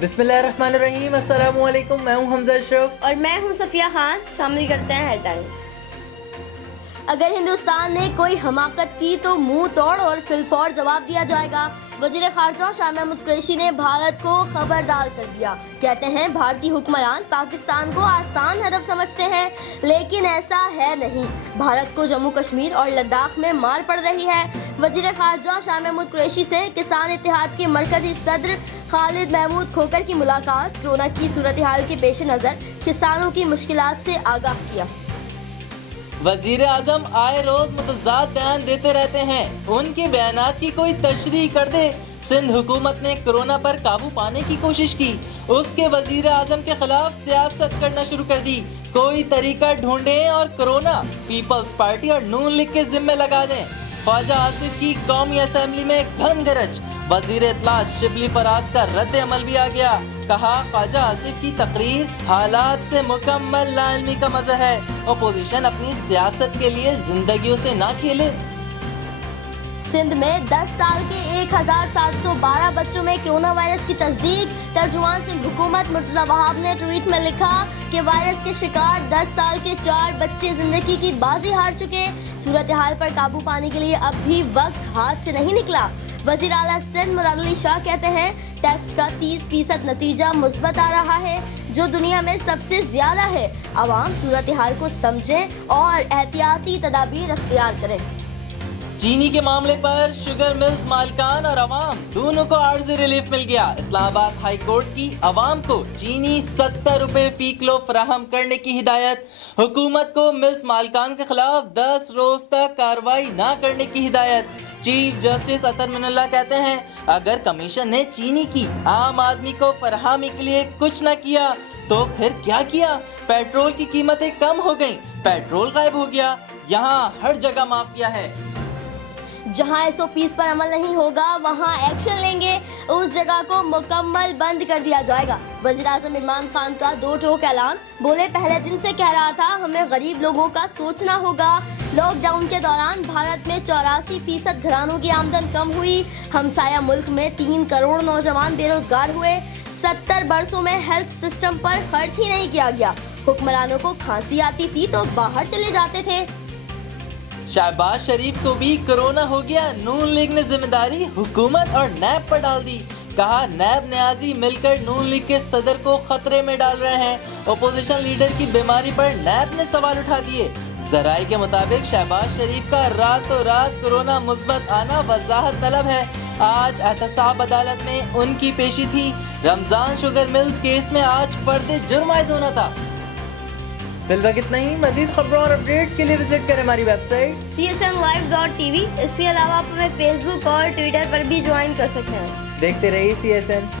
बिस्मिल्लाहिर्रहमानिर्रहीम, अस्सलाम वालेकुम। मैं हूं हमजा अशरफ और मैं हूं सफिया खान। शामिल करते हैं हेडलाइंस। अगर हिंदुस्तान ने कोई हमाकत की तो मुंह तोड़ और फिलफौर जवाब दिया जाएगा। वजीर खारजा शाह महमूद कुरैशी ने भारत को खबरदार कर दिया। कहते हैं भारतीय हुक्मरान पाकिस्तान को आसान हदफ समझते हैं, लेकिन ऐसा है नहीं। भारत को जम्मू कश्मीर और लद्दाख में मार पड़ रही है। वजीर खारजा शाह महमूद कुरैशी से किसान इत्तेहाद के मरकजी सदर खालिद महमूद खोकर की मुलाकात। कोरोना की सूरत हाल के पेश नज़र किसानों की मुश्किलात से आगाह किया। वजीर आजम आए रोज मुतज़ाद बयान देते रहते हैं, उनके बयानात की कोई तशरीह कर दे। सिंध हुकूमत ने कोरोना पर काबू पाने की कोशिश की, उसके वजीर आजम के खिलाफ सियासत करना शुरू कर दी। कोई तरीका ढूंढें और कोरोना पीपल्स पार्टी और नून लीग के जिम्मे लगा दें। ख्वाजा आसिफ की कौमी असेंबली में घन गरज। वजीर इत्तला शिबली फराज का रद्द अमल भी आ गया। कहा ख्वाजा आसिफ की तकरीर हालात से मुकम्मल लाइल्मी का मज़हर है। अपोजिशन अपनी सियासत के लिए जिंदगियों से ना खेले। सिंध में 10 साल के 1712 बच्चों में कोरोना वायरस की तस्दीक। तर्जुमान सिंध हुकूमत मुर्तज़ा वहाब ने ट्वीट में लिखा कि वायरस के शिकार 10 साल के 4 बच्चे जिंदगी की बाजी हार चुके। सूरत हाल पर काबू पाने के लिए अब भी वक्त हाथ से नहीं निकला। वज़ीर आला सिंध मुराद अली शाह कहते हैं टेस्ट का 30% नतीजा मुस्बत आ रहा है, जो दुनिया में सबसे ज्यादा है। आवाम सूरत हाल को समझें और एहतियाती तदाबीर अख्तियार करें। चीनी के मामले पर शुगर मिल्स मालिकान और अवाम दोनों को आर्जी रिलीफ मिल गया। इस्लामाबाद हाई कोर्ट की अवाम को चीनी 70 रुपए फी किलो फराहम करने की हिदायत। हुकूमत को मिल्स मालिकान के खिलाफ 10 रोज तक कार्रवाई ना करने की हिदायत। चीफ जस्टिस अतर मिनुल्लाह कहते हैं अगर कमीशन ने चीनी की आम आदमी को फराहमी के लिए कुछ न किया तो फिर क्या किया। पेट्रोल की कीमतें कम हो गईं, पेट्रोल गायब हो गया। यहाँ हर जगह माफिया है। जहां SOPs पर अमल नहीं होगा वहां एक्शन लेंगे, उस जगह को मुकम्मल बंद कर दिया जाएगा। वज़ीर आज़म इमरान खान का 2 टोक ऐलान। बोले पहले दिन से कह रहा था हमें गरीब लोगों का सोचना होगा। लॉकडाउन के दौरान भारत में 84% घरानों की आमदन कम हुई। हमसाया मुल्क में 3 करोड़ नौजवान बेरोजगार हुए। 70 बरसों में हेल्थ सिस्टम पर खर्च ही नहीं किया गया। हुक्मरानों को खांसी आती थी तो बाहर चले जाते थे। शहबाज शरीफ को भी कोरोना हो गया। नून लीग ने जिम्मेदारी हुकूमत और नैब पर डाल दी। कहा नैब न्याजी मिलकर नून लीग के सदर को खतरे में डाल रहे हैं। अपोजिशन लीडर की बीमारी पर नैब ने सवाल उठा दिए। जराये के मुताबिक शहबाज शरीफ का रातों रात कोरोना मुस्बत आना वजाहत तलब है। आज एहतसाब अदालत में उनकी पेशी थी। रमजान शुगर मिल्स केस में आज फर्द जुर्म आयद होना था। फिलहाल इतना ही। मजीद खबरों और अपडेट्स के लिए विजिट करें हमारी वेबसाइट csnlive.tv। इसके अलावा आप हमें फेसबुक और ट्विटर पर भी ज्वाइन कर सकते हैं। देखते रहिए CSN।